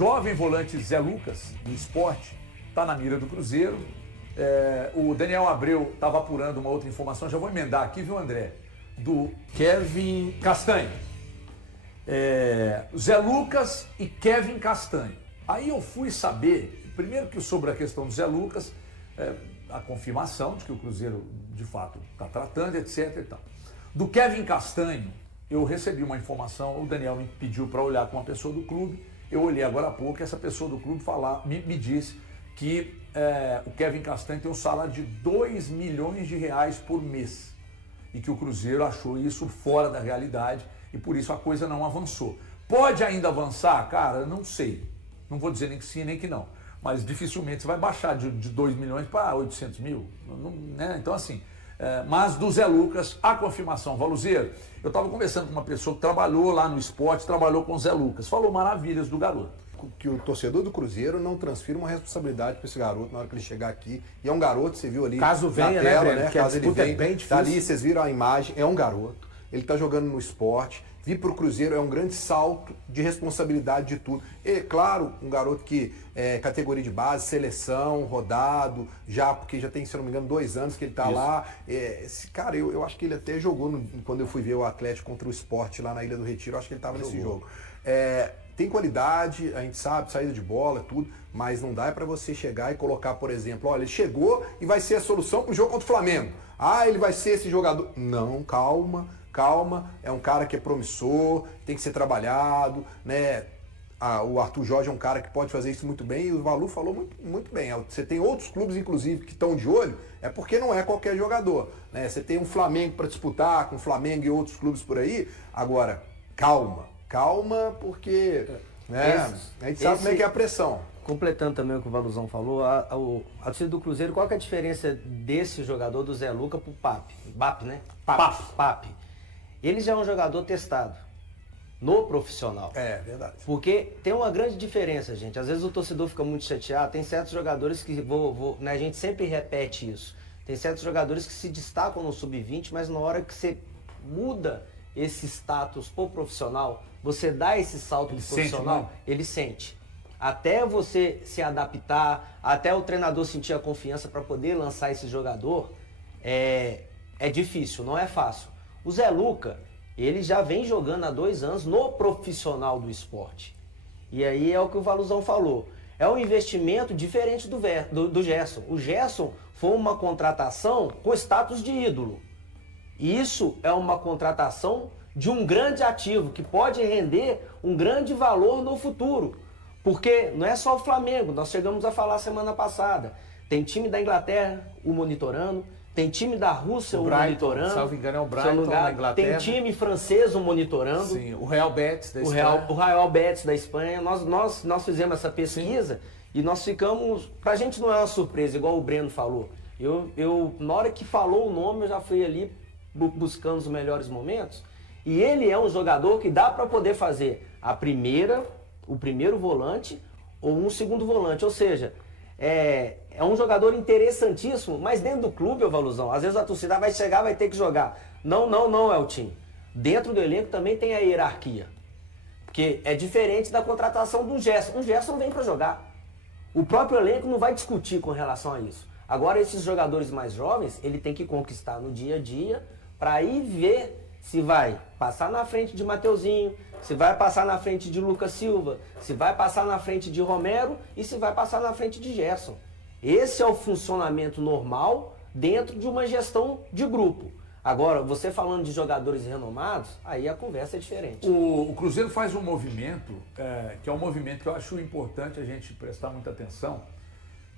jovem volante Zé Lucas, do Sport, está na mira do Cruzeiro. O Daniel Abreu estava apurando uma outra informação, já vou emendar aqui, viu, André? Do Kevin Castanho. Zé Lucas e Kevin Castanho. Aí eu fui saber, primeiro que sobre a questão do Zé Lucas, a confirmação de que o Cruzeiro, de fato, está tratando, etc. E tal. Do Kevin Castanho, eu recebi uma informação, o Daniel me pediu para olhar com uma pessoa do clube, eu olhei agora há pouco, essa pessoa do clube me disse que o Kevin Castanho tem um salário de 2 milhões de reais por mês e que o Cruzeiro achou isso fora da realidade e por isso a coisa não avançou. Pode ainda avançar? Cara, não sei. Não vou dizer nem que sim, nem que não. Mas dificilmente você vai baixar de 2 milhões para 800 mil. Né? Então, assim, mas do Zé Lucas, a confirmação. Valuzeiro, eu estava conversando com uma pessoa que trabalhou lá no Esporte, trabalhou com o Zé Lucas, falou maravilhas do garoto. Que o torcedor do Cruzeiro não transfira uma responsabilidade para esse garoto na hora que ele chegar aqui. E é um garoto, você viu ali caso venha, na tela, né? Caso ele venha, bem difícil. tá ali, vocês viram a imagem, é um garoto. Ele está jogando no Esporte. Vir para o Cruzeiro é um grande salto de responsabilidade de tudo. E, claro, um garoto que é categoria de base, seleção, rodado, porque já tem, se eu não me engano, 2 anos que ele está lá. Cara, eu acho que ele até jogou, quando eu fui ver o Atlético contra o Sport lá na Ilha do Retiro, eu acho que ele estava nesse jogo. Tem qualidade, a gente sabe, saída de bola, tudo, mas não dá para você chegar e colocar, por exemplo, olha, ele chegou e vai ser a solução para o jogo contra o Flamengo. Ele vai ser esse jogador. Não, calma, é um cara que é promissor, tem que ser trabalhado, né? O Arthur Jorge é um cara que pode fazer isso muito bem e o Valu falou muito bem. Você tem outros clubes, inclusive, que estão de olho, porque não é qualquer jogador, né? Você tem um Flamengo para disputar com o Flamengo e outros clubes por aí. Agora, calma, porque né, a gente sabe como é que é a pressão. Completando também o que o Valuzão falou, a torcida do Cruzeiro, qual que é a diferença desse jogador do Zé Lucas pro BAP, né? PAP. Ele já é um jogador testado no profissional. É verdade. Porque tem uma grande diferença, gente. Às vezes o torcedor fica muito chateado, tem certos jogadores que, né, a gente sempre repete isso, tem certos jogadores que se destacam no sub-20, mas na hora que você muda esse status pro profissional, você dá esse salto pro profissional, ele sente. Até você se adaptar, até o treinador sentir a confiança para poder lançar esse jogador, é difícil, não é fácil. O Zé Lucas, ele já vem jogando há 2 anos no profissional do esporte. E aí é o que o Valuzão falou. É um investimento diferente do Gerson. O Gerson foi uma contratação com status de ídolo. Isso é uma contratação de um grande ativo que pode render um grande valor no futuro. Porque não é só o Flamengo, nós chegamos a falar semana passada. Tem time da Inglaterra o monitorando, tem time da Rússia o monitorando. Salvo engano é o Brighton da Inglaterra. Tem time francês o monitorando. Sim, o Real Betis da Espanha. O Real Betis da Espanha. Nós fizemos essa pesquisa. Sim. E nós ficamos... Pra gente não é uma surpresa, igual o Breno falou. Eu na hora que falou o nome, eu já fui ali buscando os melhores momentos. E ele é um jogador que dá para poder fazer o primeiro volante ou um segundo volante. Ou seja, é um jogador interessantíssimo, mas dentro do clube, ô Valuzão, às vezes a torcida vai chegar, vai ter que jogar. Não, Eltinho. Dentro do elenco também tem a hierarquia. Porque é diferente da contratação do Gerson. O Gerson vem para jogar. O próprio elenco não vai discutir com relação a isso. Agora, esses jogadores mais jovens, ele tem que conquistar no dia a dia para aí ver se vai passar na frente de Mateuzinho, se vai passar na frente de Lucas Silva, se vai passar na frente de Romero e se vai passar na frente de Gerson. Esse é o funcionamento normal dentro de uma gestão de grupo. Agora, você falando de jogadores renomados, aí a conversa é diferente. O Cruzeiro faz um movimento, que é um movimento que eu acho importante a gente prestar muita atenção,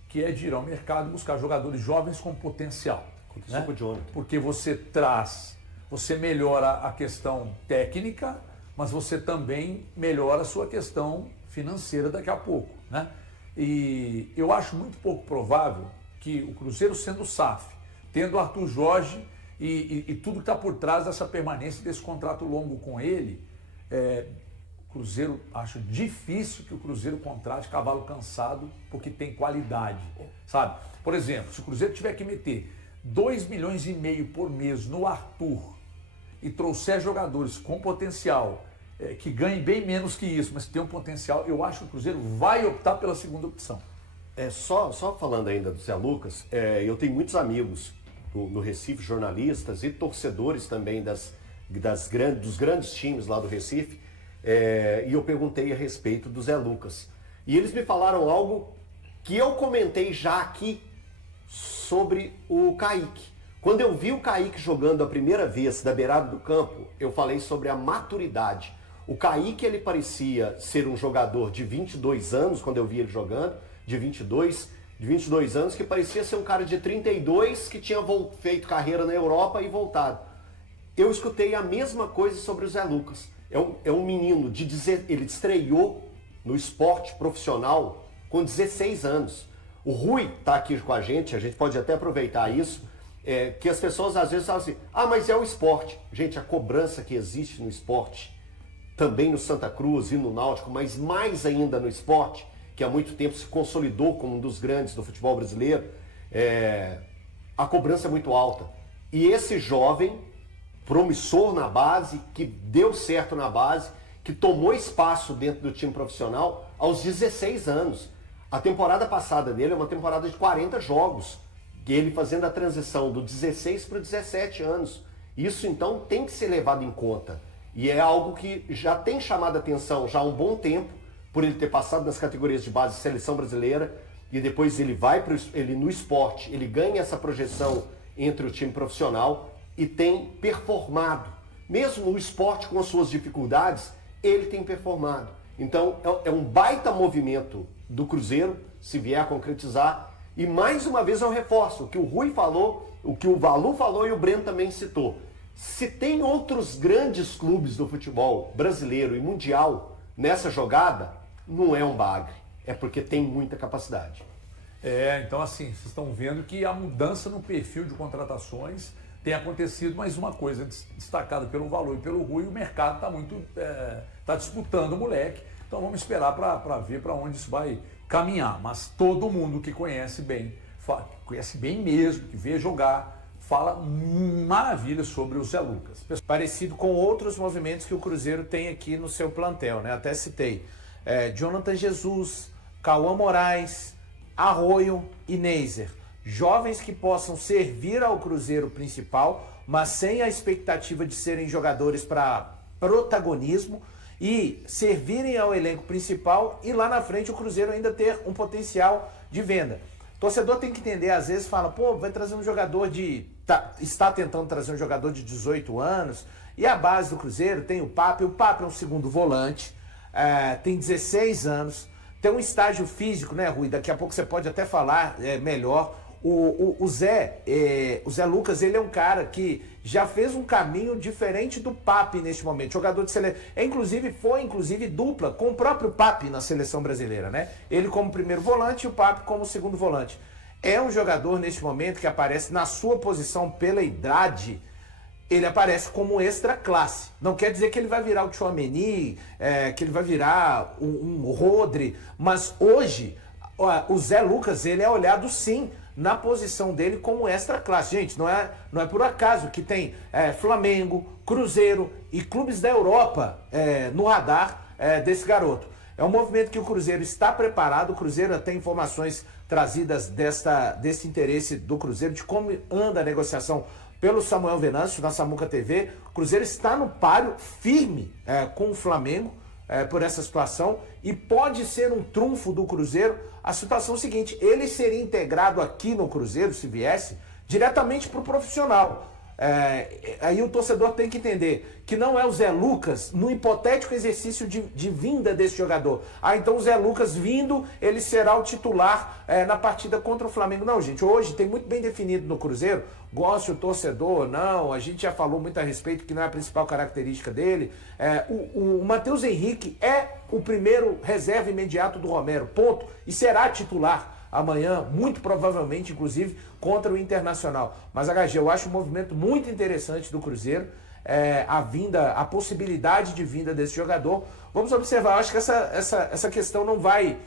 que é de ir ao mercado buscar jogadores jovens com potencial. Né? Porque você melhora a questão técnica, mas você também melhora a sua questão financeira daqui a pouco, né? E eu acho muito pouco provável que o Cruzeiro, sendo SAF, tendo Arthur Jorge e tudo que está por trás dessa permanência desse contrato longo com ele, Cruzeiro, acho difícil que o Cruzeiro contrate cavalo cansado porque tem qualidade, sabe? Por exemplo, se o Cruzeiro tiver que meter 2,5 milhões por mês no Arthur e trouxer jogadores com potencial que ganhe bem menos que isso, mas que tem um potencial. Eu acho que o Cruzeiro vai optar pela segunda opção. Só falando ainda do Zé Lucas, eu tenho muitos amigos no Recife, jornalistas e torcedores também dos grandes times lá do Recife, e eu perguntei a respeito do Zé Lucas. E eles me falaram algo que eu comentei já aqui sobre o Kaique. Quando eu vi o Kaique jogando a primeira vez da beirada do campo, eu falei sobre a maturidade. O Kaique, ele parecia ser um jogador de 22 anos, quando eu vi ele jogando, de 22 anos, que parecia ser um cara de 32 que tinha feito carreira na Europa e voltado. Eu escutei a mesma coisa sobre o Zé Lucas. É um menino ele estreou no esporte profissional com 16 anos. O Rui está aqui com a gente pode até aproveitar isso, que as pessoas às vezes falam assim, mas é o esporte. Gente, a cobrança que existe no esporte, também no Santa Cruz e no Náutico, mas mais ainda no esporte, que há muito tempo se consolidou como um dos grandes do futebol brasileiro, a cobrança é muito alta. E esse jovem, promissor na base, que deu certo na base, que tomou espaço dentro do time profissional aos 16 anos. A temporada passada dele é uma temporada de 40 jogos, que ele fazendo a transição do 16 para 17 anos. Isso então tem que ser levado em conta. E é algo que já tem chamado a atenção já há um bom tempo, por ele ter passado nas categorias de base de seleção brasileira, e depois ele ele no esporte, ele ganha essa projeção entre o time profissional e tem performado. Mesmo o esporte com as suas dificuldades, ele tem performado. Então é um baita movimento do Cruzeiro, se vier a concretizar. E mais uma vez eu reforço o que o Rui falou, o que o Valu falou e o Breno também citou. Se tem outros grandes clubes do futebol brasileiro e mundial nessa jogada, não é um bagre, é porque tem muita capacidade. Então assim, vocês estão vendo que a mudança no perfil de contratações tem acontecido, mas uma coisa destacada pelo Valu e pelo Rui, o mercado está disputando o moleque, então vamos esperar para ver para onde isso vai caminhar, mas todo mundo que conhece bem mesmo, que vê jogar, fala maravilha sobre o Zé Lucas. Parecido com outros movimentos que o Cruzeiro tem aqui no seu plantel, né? Até citei Jonathan Jesus, Cauã Moraes, Arroio e Neiser. Jovens que possam servir ao Cruzeiro principal, mas sem a expectativa de serem jogadores para protagonismo e servirem ao elenco principal e lá na frente o Cruzeiro ainda ter um potencial de venda. O torcedor tem que entender, às vezes fala, vai trazer um jogador está tentando trazer um jogador de 18 anos, e a base do Cruzeiro tem o Papo é um segundo volante, tem 16 anos, tem um estágio físico, né, Rui? Daqui a pouco você pode até falar melhor. O Zé Lucas, ele é um cara que já fez um caminho diferente do Papi neste momento, jogador de seleção, foi dupla com o próprio Papi na seleção brasileira, né? Ele como primeiro volante e o Papi como segundo volante. É um jogador neste momento que aparece na sua posição pela idade, ele aparece como extra classe. Não quer dizer que ele vai virar o Tchouaméni, que ele vai virar um Rodri, mas hoje o Zé Lucas, ele é olhado sim na posição dele como extra classe. Gente, não é por acaso que tem Flamengo, Cruzeiro e clubes da Europa no radar desse garoto. É um movimento que o Cruzeiro está preparado, o Cruzeiro tem informações trazidas desse interesse do Cruzeiro, de como anda a negociação pelo Samuel Venâncio na Samuca TV. O Cruzeiro está no páreo firme com o Flamengo por essa situação, e pode ser um trunfo do Cruzeiro. A situação é o seguinte, ele seria integrado aqui no Cruzeiro, se viesse, diretamente para o profissional. Aí o torcedor tem que entender que não é o Zé Lucas no hipotético exercício de vinda desse jogador. Então o Zé Lucas vindo, ele será o titular na partida contra o Flamengo. Não, gente, hoje tem muito bem definido no Cruzeiro, goste o torcedor, não, a gente já falou muito a respeito que não é a principal característica dele. O Matheus Henrique é o primeiro reserva imediato do Romero, ponto, e será titular amanhã, muito provavelmente, inclusive, contra o Internacional. Mas, HG, eu acho um movimento muito interessante do Cruzeiro, a possibilidade de vinda desse jogador. Vamos observar, eu acho que essa questão não vai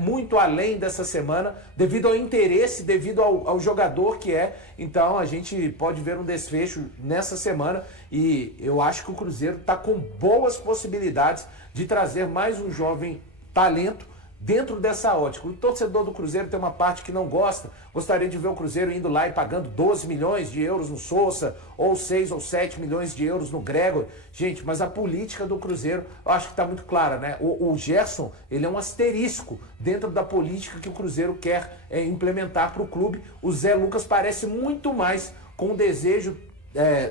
muito além dessa semana, devido ao interesse, devido ao jogador que é. Então a gente pode ver um desfecho nessa semana e eu acho que o Cruzeiro está com boas possibilidades de trazer mais um jovem talento dentro dessa ótica. O torcedor do Cruzeiro tem uma parte que não gosta, gostaria de ver o Cruzeiro indo lá e pagando 12 milhões de euros no Sousa, ou 6 ou 7 milhões de euros no Gregor. Gente, mas a política do Cruzeiro, eu acho que está muito clara, né? O Gerson, ele é um asterisco dentro da política que o Cruzeiro quer implementar para o clube. O Zé Lucas parece muito mais com o desejo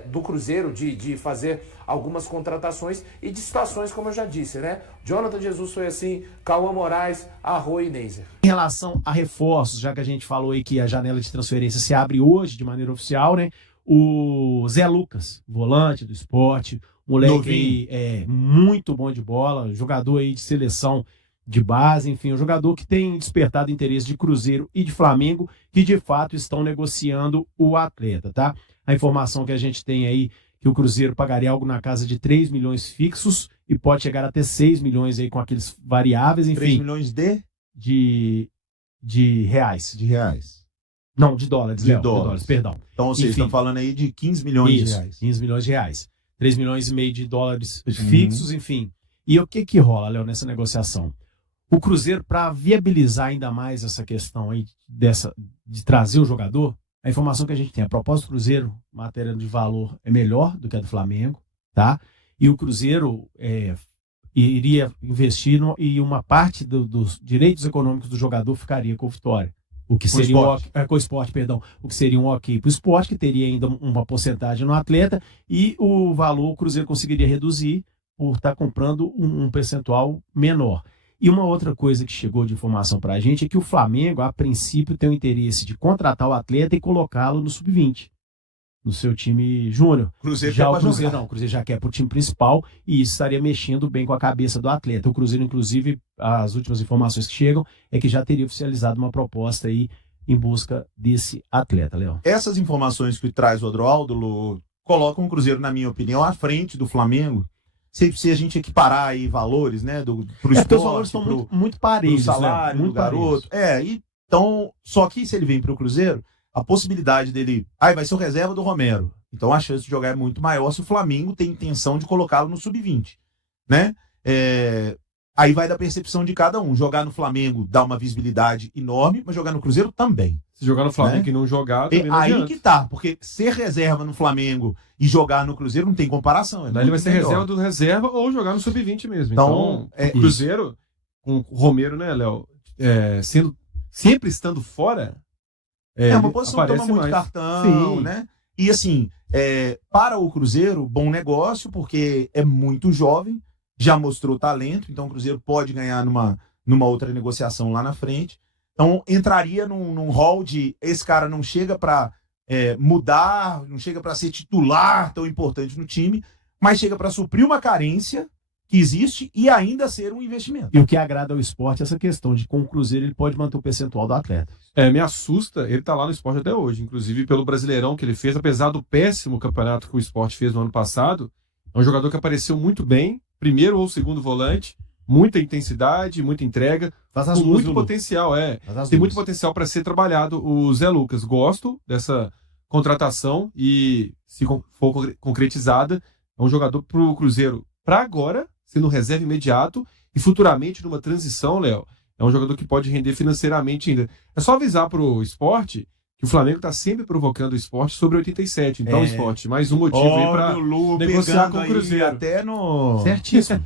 do Cruzeiro de fazer algumas contratações e de situações, como eu já disse, né? Jonathan Jesus foi assim, Cauã Moraes, Arroio e Neiser. Em relação a reforços, já que a gente falou aí que a janela de transferência se abre hoje de maneira oficial, né? O Zé Lucas, volante do Sport, moleque aí, muito bom de bola, jogador aí de seleção de base, enfim, um jogador que tem despertado interesse de Cruzeiro e de Flamengo, que de fato estão negociando o atleta, tá? A informação que a gente tem aí, que o Cruzeiro pagaria algo na casa de 3 milhões fixos e pode chegar até 6 milhões aí com aqueles variáveis, enfim. 3 milhões de reais. de reais. Não, de dólares, De Léo, dólares. perdão. Então vocês Enfim. estão falando aí de 15 milhões de Isso, reais. 15 milhões de reais. 3 milhões e meio de dólares fixos, enfim. E o que rola, Léo, nessa negociação? O Cruzeiro, para viabilizar ainda mais essa questão aí de trazer o jogador, a informação que a gente tem, a proposta do Cruzeiro, matéria de valor, é melhor do que a do Flamengo, tá? E o Cruzeiro iria investir e uma parte dos direitos econômicos do jogador ficaria com o Vitória. O que seria com o Sport, perdão. O que seria um ok para o Sport, que teria ainda uma porcentagem no atleta, e o valor o Cruzeiro conseguiria reduzir por estar comprando um percentual menor. E uma outra coisa que chegou de informação para a gente é que o Flamengo, a princípio, tem o interesse de contratar o atleta e colocá-lo no sub-20, no seu time júnior. Cruzeiro Já quer o pra Cruzeiro jogar. não, o Cruzeiro já quer para o time principal e isso estaria mexendo bem com a cabeça do atleta. O Cruzeiro, inclusive, as últimas informações que chegam é que já teria oficializado uma proposta aí em busca desse atleta, Léo. Essas informações que traz o Adroaldo, Lu, colocam o Cruzeiro, na minha opinião, à frente do Flamengo. Se a gente equiparar aí valores, né, pro esporte, Porque os valores estão muito parelhos, pro salário Léo, muito do garoto. parelhos. Então, só que se ele vem pro Cruzeiro, a possibilidade dele, vai ser o reserva do Romero. Então a chance de jogar é muito maior se o Flamengo tem intenção de colocá-lo no sub-20, né? Aí vai da percepção de cada um. Jogar no Flamengo dá uma visibilidade enorme, mas jogar no Cruzeiro também. Se jogar no Flamengo Né? e não jogar, também não Aí adianta. que tá, porque ser reserva no Flamengo e jogar no Cruzeiro não tem comparação. Daí ele vai muito ser melhor. reserva do reserva ou jogar no sub-20 mesmo. Então, Então, o Cruzeiro, com o Romero, né, Léo, sempre estando fora, É uma posição que toma aparece muito mais. cartão, Sim. né? E assim, para o Cruzeiro, bom negócio, porque é muito jovem, já mostrou talento, então o Cruzeiro pode ganhar numa outra negociação lá na frente. Então entraria num hall de esse cara não chega para mudar, não chega para ser titular tão importante no time, mas chega para suprir uma carência que existe e ainda ser um investimento. E o que agrada ao esporte é essa questão de com o Cruzeiro ele pode manter o percentual do atleta. Me assusta, ele tá lá no esporte até hoje, inclusive pelo Brasileirão que ele fez, apesar do péssimo campeonato que o esporte fez no ano passado, é um jogador que apareceu muito bem, primeiro ou segundo volante, muita intensidade, muita entrega, Faz as com duas, muito viu, Lu? potencial, Faz as tem duas. muito potencial para ser trabalhado o Zé Lucas. Gosto dessa contratação e se for concretizada, é um jogador pro Cruzeiro para agora, sendo reserva imediato e futuramente numa transição, Léo, é um jogador que pode render financeiramente ainda. É só avisar pro esporte que o Flamengo está sempre provocando o esporte sobre 87. Então, esporte, mais um motivo aí para negociar com o Cruzeiro. Até no... Certíssimo.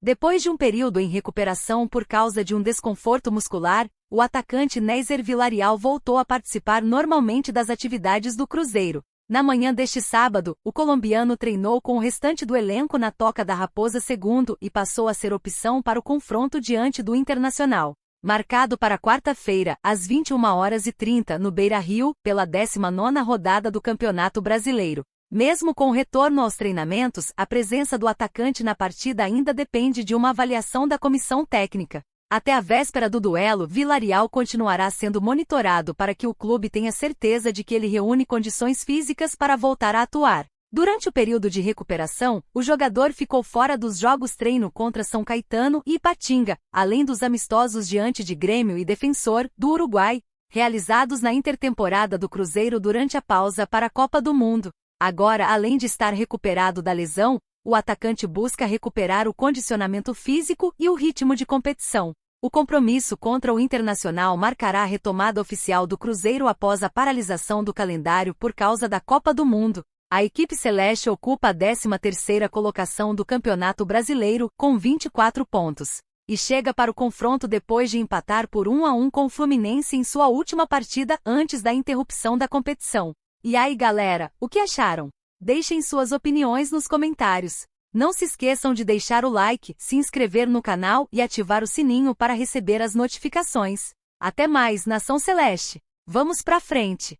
Depois de um período em recuperação por causa de um desconforto muscular, o atacante Neiser Villarreal voltou a participar normalmente das atividades do Cruzeiro. Na manhã deste sábado, o colombiano treinou com o restante do elenco na Toca da Raposa II e passou a ser opção para o confronto diante do Internacional. Marcado para quarta-feira, às 21h30 no Beira-Rio, pela 19ª rodada do Campeonato Brasileiro. Mesmo com o retorno aos treinamentos, a presença do atacante na partida ainda depende de uma avaliação da comissão técnica. Até a véspera do duelo, Villarreal continuará sendo monitorado para que o clube tenha certeza de que ele reúne condições físicas para voltar a atuar. Durante o período de recuperação, o jogador ficou fora dos jogos treino contra São Caetano e Ipatinga, além dos amistosos diante de Grêmio e Defensor, do Uruguai, realizados na intertemporada do Cruzeiro durante a pausa para a Copa do Mundo. Agora, além de estar recuperado da lesão, o atacante busca recuperar o condicionamento físico e o ritmo de competição. O compromisso contra o Internacional marcará a retomada oficial do Cruzeiro após a paralisação do calendário por causa da Copa do Mundo. A equipe celeste ocupa a 13ª colocação do Campeonato Brasileiro, com 24 pontos. E chega para o confronto depois de empatar por 1-1 com o Fluminense em sua última partida antes da interrupção da competição. E aí, galera, o que acharam? Deixem suas opiniões nos comentários. Não se esqueçam de deixar o like, se inscrever no canal e ativar o sininho para receber as notificações. Até mais, Nação Celeste! Vamos pra frente!